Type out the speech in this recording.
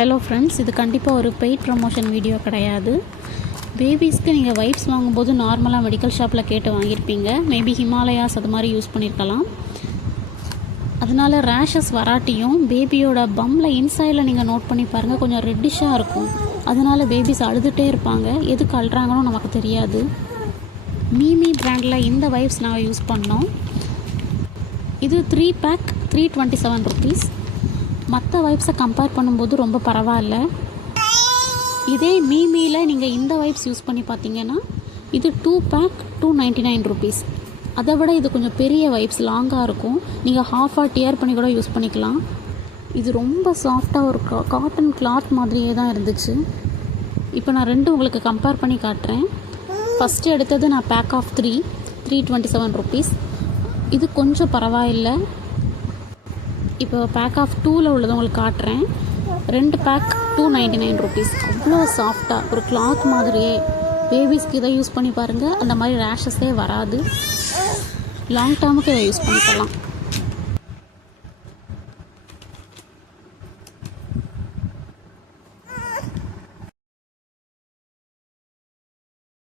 Hello friends, இது கண்டிப்பாக ஒரு பெய்ட் ப்ரமோஷன் வீடியோ கிடையாது. பேபிஸ்க்கு நீங்கள் வைப்ஸ் வாங்கும்போது நார்மலாக மெடிக்கல் ஷாப்பில் கேட்டு வாங்கியிருப்பீங்க. மேபி ஹிமாலயாஸ் அது மாதிரி யூஸ் பண்ணியிருக்கலாம். அதனால ரேஷஸ் வராட்டியும் பேபியோட பம்மில் இன்சைடில் நீங்கள் நோட் பண்ணி பாருங்கள், கொஞ்சம் ரெட்டிஷாக இருக்கும். அதனால் பேபிஸ் அழுதுகிட்டே இருப்பாங்க. எதுக்கு அழுறாங்கன்னு நமக்கு தெரியாது. மீமி பிராண்டில் இந்த வைப்ஸ் நாங்கள் யூஸ் பண்ணோம். இது 3 பேக் 327 rupees. மற்ற வைப்ஸை கம்பேர் பண்ணும்போது ரொம்ப பரவாயில்ல. இதே மீமியில் நீங்கள் இந்த வைப்ஸ் யூஸ் பண்ணி பார்த்தீங்கன்னா இது 2 பேக் 299 rupees. அதை விட இது கொஞ்சம் பெரிய வைப்ஸ், லாங்காக இருக்கும். நீங்கள் ஹாஃபாக டியர் பண்ணி கூட யூஸ் பண்ணிக்கலாம். இது ரொம்ப சாஃப்டாக ஒரு காட்டன் கிளாத் மாதிரியே தான் இருந்துச்சு. இப்போ நான் ரெண்டு உங்களுக்கு கம்பேர் பண்ணி காட்டுறேன். ஃபஸ்ட்டு எடுத்தது நான் பேக் ஆஃப் 327 rupees. இது கொஞ்சம் பரவாயில்லை. இப்போ பேக் ஆஃப் 2ல் உள்ளதை உங்களுக்கு காட்டுறேன். 2 பேக் 299 rupees. அவ்வளோ சாஃப்டாக ஒரு கிளாத் மாதிரியே. பேபிஸ்க்கு இதை யூஸ் பண்ணி பாருங்கள், அந்த மாதிரி ரேஷஸே வராது. லாங் டேர்முக்கு இதை யூஸ் பண்ணிக்கலாம்.